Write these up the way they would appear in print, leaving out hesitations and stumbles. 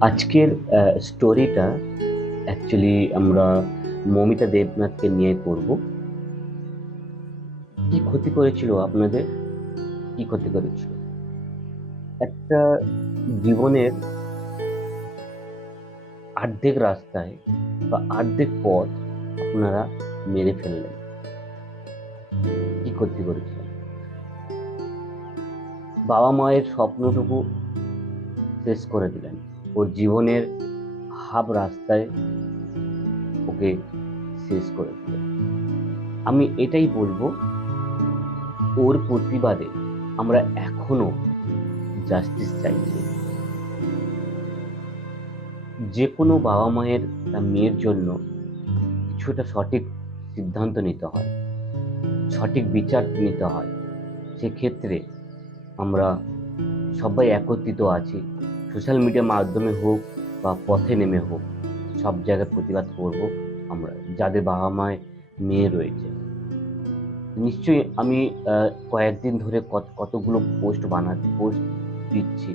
আজকের স্টোরিটা অ্যাকচুয়ালি আমরা মৌমিতা দেবনাথকে নিয়ে করব। কি ক্ষতি করেছিল আপনাদের? কি ক্ষতি করেছিল? একটা জীবনের অর্ধেক রাস্তায় বা অর্ধেক পথ আপনারা মেরে ফেললেন। কি ক্ষতি করেছিলেন? বাবা-মায়ের স্বপ্নটুকু শেষ করে দিলেন। ওর জীবনের হাফ রাস্তায় ওকে শেষ করে দিলেন। আমি এটাই বলব, ওর প্রতিবাদে আমরা এখনো জাস্টিস চাইছি। যেকোনো বাবা-মায়ের তার মেয়ের জন্য কিছু একটা সঠিক সিদ্ধান্ত নিতে হয়, সঠিক বিচার নিতে হয়। সেক্ষেত্রে আমরা সবাই একত্রিত আছি। সোশ্যাল মিডিয়ার মাধ্যমে হোক বা পথে নেমে হোক, সব জায়গায় প্রতিবাদ করব আমরা, যাদের বাবা-মায়ের মেয়ে রয়েছে। নিশ্চয়ই আমি কয়েকদিন ধরে কতগুলো পোস্ট দিচ্ছি,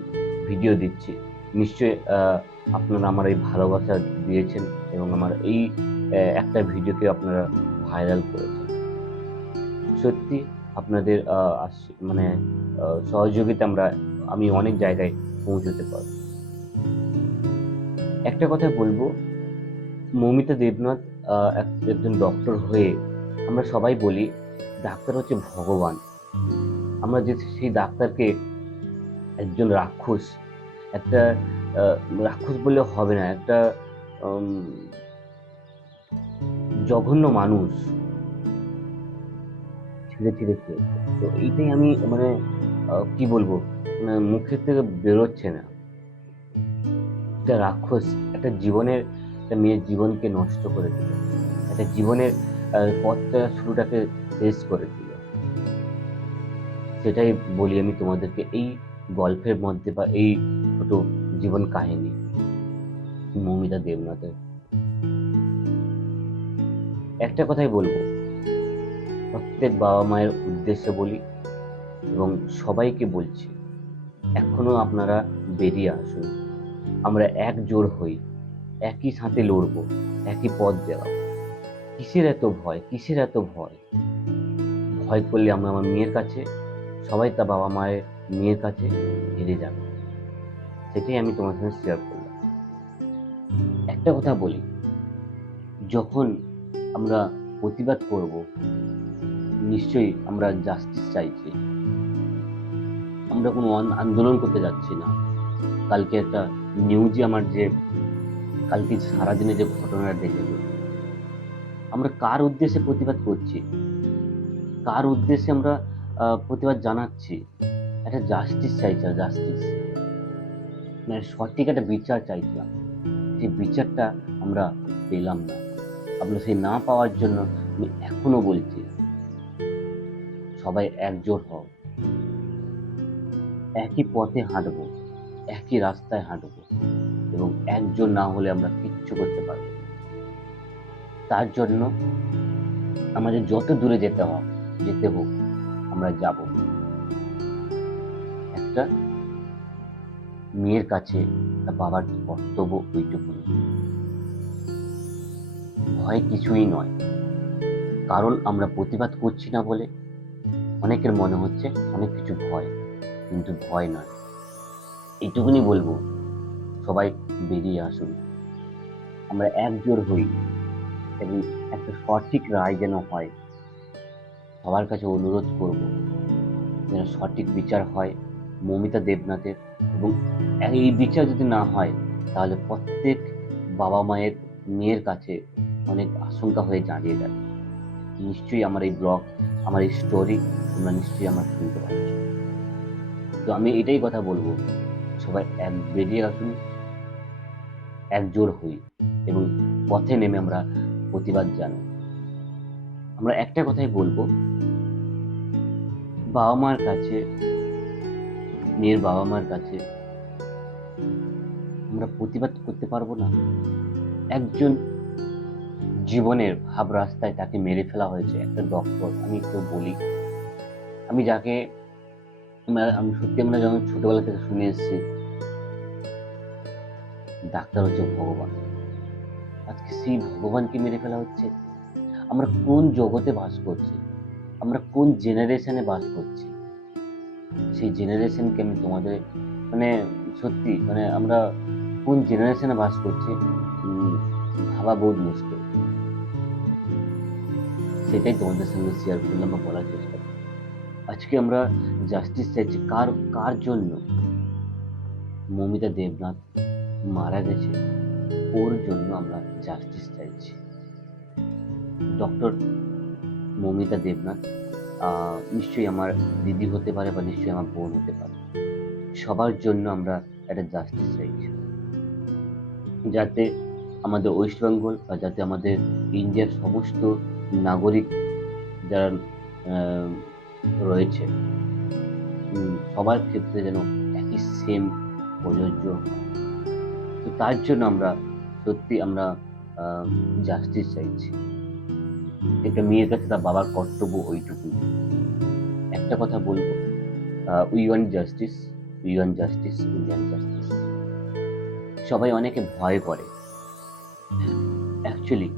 ভিডিও দিচ্ছি। নিশ্চয়ই আপনারা আমার এই ভালোবাসা দিয়েছেন এবং আমার এই একটা ভিডিওকে আপনারা ভাইরাল করেছেন। সত্যি আপনাদের মানে সহযোগিতা আমি অনেক জায়গায় পৌঁছতে পারব। একটা কথা বলবো, মৌমিতা দেবনাথ একজন ডক্টর হয়ে আমরা সবাই বলি ডাক্তার হচ্ছে ভগবান। আমরা যে সেই ডাক্তারকে একজন রাক্ষস, একটা আহ, রাক্ষস বললে হবে না, একটা উম, জঘন্য মানুষ ছিঁড়ে ছিঁড়ে খেয়েছে। তো এইটাই আমি মানে কি বলবো, মানে মুখের থেকে বেরোচ্ছে না। একটা রাক্ষস একটা মেয়ের জীবনকে নষ্ট করে দিল, একটা জীবনের পথটা শুরুটাকে শেষ করে দিল। সেটাই বলি আমি তোমাদেরকে এই গল্পের মধ্যে বা এই ছোট জীবন কাহিনী মৌমিতা দেবনাথের। একটা কথাই বলবো, প্রত্যেক বাবা মায়ের উদ্দেশ্যে বলি এবং সবাইকে বলছি, এখনো আপনারা বেরিয়ে আসুন। আমরা একজোট হই, একই সাথে লড়বো, একই পথ দেওয়াবো। কিসের এত ভয়? কিসের এত ভয়? ভয় করলে আমরা আমার মেয়ের কাছে, সবাই তার বাবা মায়ের মেয়ের কাছে হেরে যাবে। সেটাই আমি তোমার সঙ্গে শেয়ার করলাম। একটা কথা বলি, যখন আমরা প্রতিবাদ করব, নিশ্চয়ই আমরা জাস্টিস চাইছি। আমরা কোনো আন্দোলন করতে যাচ্ছি না। কালকে একটা নিউজে কালকে সারাদিনে যে ঘটনাটা দেখেছো, আমরা কার উদ্দেশ্যে প্রতিবাদ করছি, কার উদ্দেশ্যে আমরা প্রতিবাদ জানাচ্ছি? একটা জাস্টিস চাইছি, জাস্টিস মানে সঠিক একটা বিচার চাইছিলাম। সেই বিচারটা আমরা পেলাম না। আমরা সেই না পাওয়ার জন্য আমি এখনো বলছি, সবাই একজোট হও, একই পথে হাঁটবো, একই রাস্তায় হাঁটবো এবং একজন না হলে আমরা কিচ্ছু করতে পারবো না। তার জন্য আমাদের যত দূরে যেতে হোক, আমরা যাব। একটা মেয়ের কাছে তার বাবার কর্তব্য ওইটুকুনি। ভয় কিছুই নয়। কারণ আমরা প্রতিবাদ করছি না বলে অনেকের মনে হচ্ছে অনেক কিছু ভয়, কিন্তু ভয় নয়। এইটুকুনি বলবো, সবাই বেরিয়ে আসুন, আমরা একজোট হই এবং একটা সঠিক রায় যেন হয়। সবার কাছে অনুরোধ করব, যেন সঠিক বিচার হয় মৌমিতা দেবনাথের। এবং এই বিচার যদি না হয়, তাহলে প্রত্যেক বাবা মায়ের মেয়ের কাছে অনেক আশঙ্কা হয়ে দাঁড়িয়ে যাবে। নিশ্চয়ই আমার এই ব্লগ, আমার এই স্টোরি তোমরা নিশ্চয়ই আমার শুনতে পাচ্ছ। তো আমি এটাই কথা বলবো, সবাই বেরিয়ে আসুন, একজোট হই এবং পথে নেমে আমরা প্রতিবাদ জানাই। আমরা একটা কথাই বলবো, বাবা মার কাছে, মেয়ের বাবা মার কাছে আমরা প্রতিবাদ করতে পারবো না? একজন জীবনের ভাব রাস্তায় তাকে মেরে ফেলা হয়েছে, একটা ডক্টর। আমি একটু বলি, আমি যাকে আমি সত্যি আমরা যখন ছোটবেলা থেকে শুনে এসেছি, ডাক্তার হচ্ছে ভগবান। আজকে সেই ভগবানকে মেরে ফেলা হচ্ছে। আমরা কোন জগতে বাস করছি, আমরা কোন জেনারেশনে বাস করছি, সেই জেনারেশনকে আমি তোমাদের মানে সত্যি মানে আমরা কোন জেনারেশনে বাস করছি উম, ভাবা বহুত মুশকিল। সেটাই তোমাদের সঙ্গে শেয়ার করলাম বা বলার চেষ্টা করলাম। আজকে আমরা জাস্টিস চাইছি কার কার জন্য? মমিতা দেবনাথ মারা গেছে, ওর জন্য আমরা জাস্টিস চাইছি। ডক্টর মমিতা দেবনাথ নিশ্চয়ই আমার দিদি হতে পারে বা নিশ্চয়ই আমার বোন হতে পারে। সবার জন্য আমরা একটা জাস্টিস চাইছি, যাতে আমাদের ওয়েস্ট বেঙ্গল বা যাতে আমাদের ইন্ডিয়ার সমস্ত নাগরিক যারা আহ, রয়েছে সবার ক্ষেত্রে যেন একই সেম প্রযোজ্য হয়। তো তার জন্য আমরা সত্যি আমরা জাস্টিস চাইছি। একটা মেয়ের কাছে তার বাবার কর্তব্য ওইটুকুই। একটা কথা বলবো, we want justice, we want justice, we want justice. সবাই অনেকে ভয় করে অ্যাকচুয়ালি।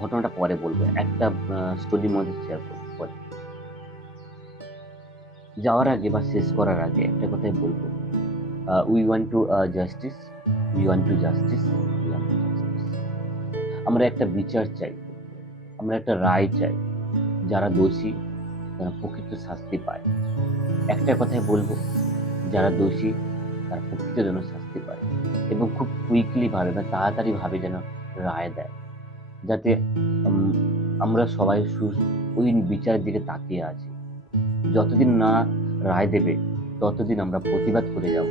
ঘটনাটা পরে বলবো, একটা স্টোরির মধ্যে শেয়ার করবো পরে। যাওয়ার আগে বা শেষ করার আগে একটা কথাই বলবো, we want to justice, we want to justice, we want to justice. আমরা একটা বিচার চাই, আমরা একটা রায় চাই, যারা দোষী তারা প্রকৃত শাস্তি পায়। একটা কথাই বলবো, যারা দোষী তার প্রকৃত যেন শাস্তি পায় এবং খুব কুইকলি ভাবে বা তাড়াতাড়ি ভাবে যেন রায় দেয়, যাতে উম, আমরা সবাই ওই বিচারের দিকে তাকিয়ে আছি। যতদিন না রায় দেবে ততদিন আমরা প্রতিবাদ করে যাব,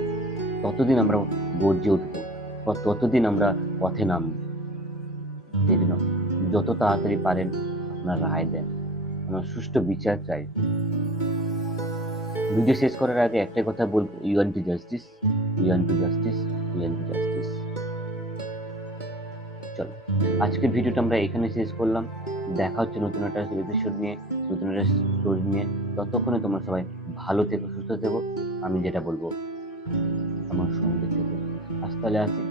ততদিন আমরা গর্জে উঠবো বা ততদিন আমরা পথে নামবো। সেই জন্য যত তাড়াতাড়ি পারেন আপনার রায় দেন, আমরা সুষ্ঠু বিচার চাই। ভিডিও শেষ করার আগে একটাই কথা বলবো, you want to justice, you want to justice, you want to justice. চলো, আজকের ভিডিওটা আমরা এখানে শেষ করলাম। দেখা হচ্ছে নতুন একটা এপিসোড নিয়ে, নতুন একটা স্টোরি নিয়ে। ততক্ষণে তোমরা সবাই ভালো থেকো, সুস্থ থেকো। আমি যেটা বলবো আমার সঙ্গে থেকো। আজ তাহলে আসি,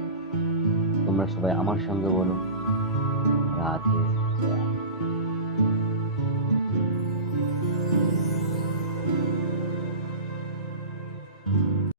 তোমরা সবাই আমার সঙ্গে বলো রাধে রাধে।